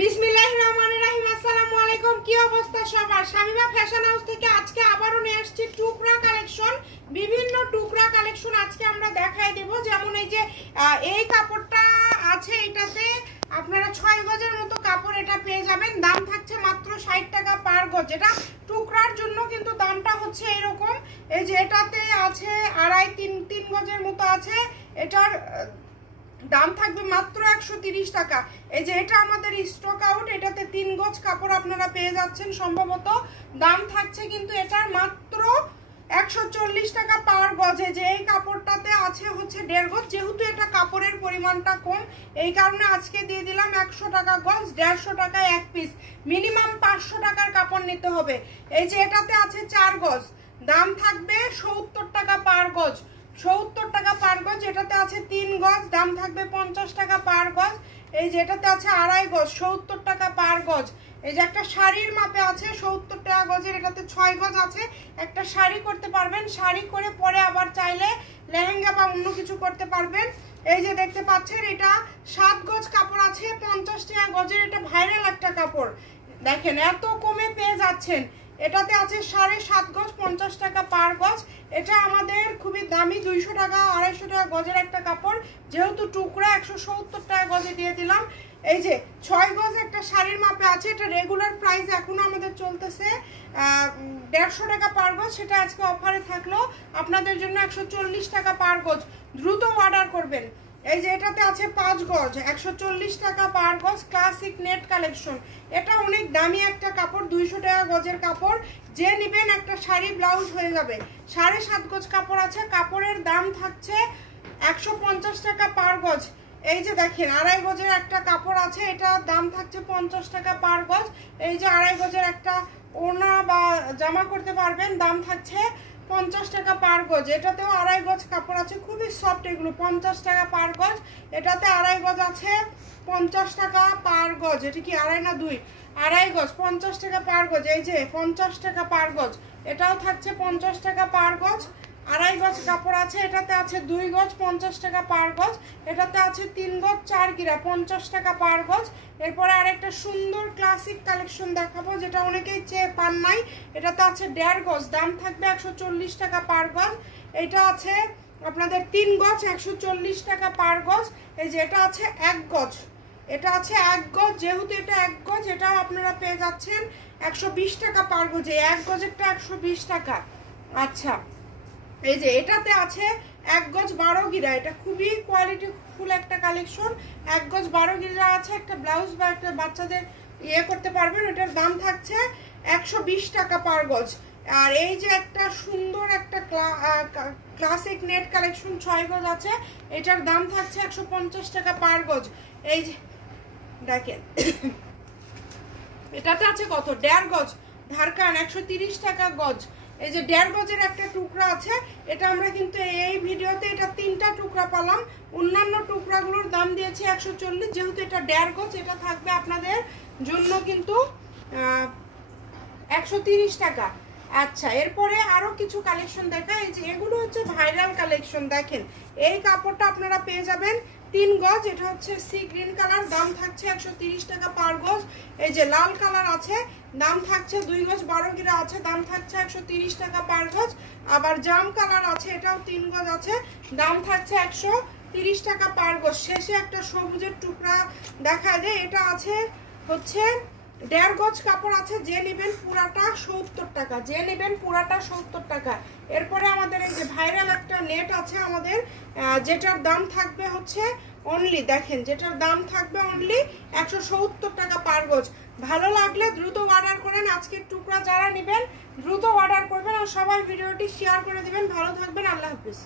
বিসমিল্লাহির রহমানির রহিম। আসসালামু আলাইকুম। কি অবস্থা সবার? শামিমা ফ্যাশন হাউস থেকে আজকে আবারও নিয়ে আসছি টুকরা কালেকশন, বিভিন্ন টুকরা কালেকশন আজকে আমরা দেখাই দেব। যেমন এই যে এই কাপড়টা আছে, এটাতে আপনারা 6 গজের মতো কাপড় এটা পেয়ে যাবেন। দাম থাকছে মাত্র 60 টাকা পার গজ। এটা টুকরার জন্য কিন্তু দামটা হচ্ছে এরকম। এই যে এটাতে আছে 2.5-3 গজের মতো আছে, এটার দাম থাকবে মাত্র 130 টাকা। এই যে এটা আমাদের স্টক আউট, এটাতে 3 গজ কাপড় আপনারা পেয়ে যাচ্ছেন সম্ভবত। দাম থাকছে কিন্তু এটার মাত্র 140 টাকা পার গজে। যে এই কাপড়টাতে আছে হচ্ছে 1.5 গজ, যেহেতু এটা কাপড়ের পরিমাণটা কম এই কারণে আজকে দিয়ে দিলাম 100 টাকা গজ, 150 টাকায় এক পিস। মিনিমাম 500 টাকার কাপড় নিতে হবে। এই যে এটাতে আছে 4 গজ, দাম থাকবে 70 টাকা পার গজ, 70 টাকা পার গজ। এটাতে আছে 3 গজ, দাম থাকবে 50 টাকা পার গজ। এই যে এটাতে আছে 2.5 গজ, 70 টাকা পার গজ। এই যে একটা শাড়ির মাপে আছে 70 টাকা গজের, এটাতে 6 গজ আছে। একটা শাড়ি করতে পারবেন, শাড়ি করে পরে আবার চাইলে লেহেঙ্গা বা অন্য কিছু করতে পারবেন। এই যে দেখতে পাচ্ছেন এটা 7 গজ কাপড় আছে, 50 টাকা গজের। এটা ভাইরাল একটা কাপড়, দেখেন এত কমে পেয়ে যাচ্ছেন। এটাতে আছে 7.5 গজ, 50 টাকা পার গজ। এটা আমাদের খুবই দামি, 200 টাকা 250 টাকা গজের একটা কাপড়, যেহেতু টুকরা 170 টাকা গজে দিয়ে দিলাম। এই যে 6 গজ একটা শাড়ির মাপে আছে, এটা রেগুলার প্রাইস এখনো আমাদের চলতেছে 150 টাকা পার গজ, সেটা আজকে অফারে থাকলো আপনাদের জন্য 140 টাকা পার গজ। দ্রুত অর্ডার করবেন। এই যে এটাতে আছে 5 গজ, 140 টাকা পার গজ, ক্লাসিক নেট কালেকশন। এটা অনেক দামি একটা কাপড়, 200 টাকা গজের কাপড়। যে নেবেন একটা শাড়ি ব্লাউজ হয়ে যাবে। 7.5 গজ কাপড় আছে, কাপড়ের দাম থাকছে 150 টাকা পার গজ। এই যে দেখেন 2.5 গজের একটা কাপড় আছে, এটা দাম থাকছে 50 টাকা পার গজ। এই যে 2.5 গজের একটা ওড়না বা জামা করতে পারবেন, দাম থাকছে 50 টাকা পার গজ। এটাতেও 2.5 গজ কাপড় আছে, খুবই সফট এগুলো, 50 টাকা পার গজ। এটাতে 2.5 গজ আছে, 50 টাকা পার গজ। এটা কি 2.5 না 2? 2.5 গজ, 50 টাকা পার গজ। এই যে 50 টাকা পার গজ, এটাও থাকছে 50 টাকা পার গজ। 2.5 গজ কাপড় আছে, এটাতে আছে 2 গজ, 50 টাকা পার গজ। এটাতে আছে 3 গজ 4 গিরা, 50 টাকা পার গজ। এরপরে আরেকটা সুন্দর ক্লাসিক কালেকশন দেখাবো, যেটা অনেকেই চেয়ে পান নাই। এটাতে আছে 1.5 গজ, দাম থাকবে 140 টাকা পার গজ। এটা আছে আপনাদের 3 গজ, 140 টাকা পার গজ। এই যে এটা আছে 1 গজ, এটা আছে 1 গজ, যেহেতু এটা 1 গজ এটাও আপনারা পেয়ে যাচ্ছেন 120 টাকা পার গজে। 1 গজেরটা 120 টাকা। আচ্ছা, এই যে এটাতে আছে 1 গজ 12 গিরা, এটা খুবই কোয়ালিটি ফুল একটা কালেকশন। 1 গজ 12 গিরা আছে, একটা ব্লাউজ বা একটা বাচ্চাদের করতে পারবেন। এটার দাম থাকছে 120 টাকা পার গজ। আর এই যে একটা সুন্দর একটা ক্লাসিক নেট কালেকশন 6 গজ আছে, এটার দাম থাকছে 150 টাকা পার গজ। এই যে দেখেন এটাতে আছে কত, 1.5 গজ ধারকান, 130 টাকা গজ। এই যে 1.5 গজের একটা টুকরা আছে, এটা আমরা কিন্তু এই ভিডিওতে এটা 3টা টুকরা পেলাম। অন্যান্য টুকরাগুলোর দাম দিয়েছি 140, যেহেতু এটা 1.5 গজ এটা থাকবে আপনাদের জন্য কিন্তু 130 টাকা। আচ্ছা, এরপরে আরো কিছু কালেকশন দেখা। এই যে এগুলো হচ্ছে ভাইরাল কালেকশন, দেখেন এই কাপড়টা আপনারা পেয়ে যাবেন 3 গজ, এটা হচ্ছে সি গ্রিন কালার, দাম থাকছে 130 টাকা পার গজ। এই যে লাল কালার আছে, দাম থাকছে 2 গজ 12 গিরা আছে, দাম থাকছে 130 টাকা পার গজ। আবার জাম কালার আছে, এটাও 3 গজ আছে, দাম থাকছে 130 টাকা পার গজ। শেষে একটা সবুজের টুকরা দেখা যায়, এটা আছে হচ্ছে 1.5 গজ কাপড় আছে, যে নেবেন পুরাটা 70 টাকা, যে নেবেন পুরাটা 70 টাকা। এরপরে আমাদের এই যে ভাইরাল একটা নেট আছে আমাদের, যেটার দাম থাকবে হচ্ছে অনলি, দেখেন যেটার দাম থাকবে অনলি 170 টাকা পার গজ। ভালো লাগলে দ্রুত অর্ডার করেন। আজকের টুকরা যারা নেবেন দ্রুত অর্ডার করবেন, আর সবাই ভিডিওটি শেয়ার করে দিবেন। ভালো থাকবেন, আল্লাহ হাফিজ।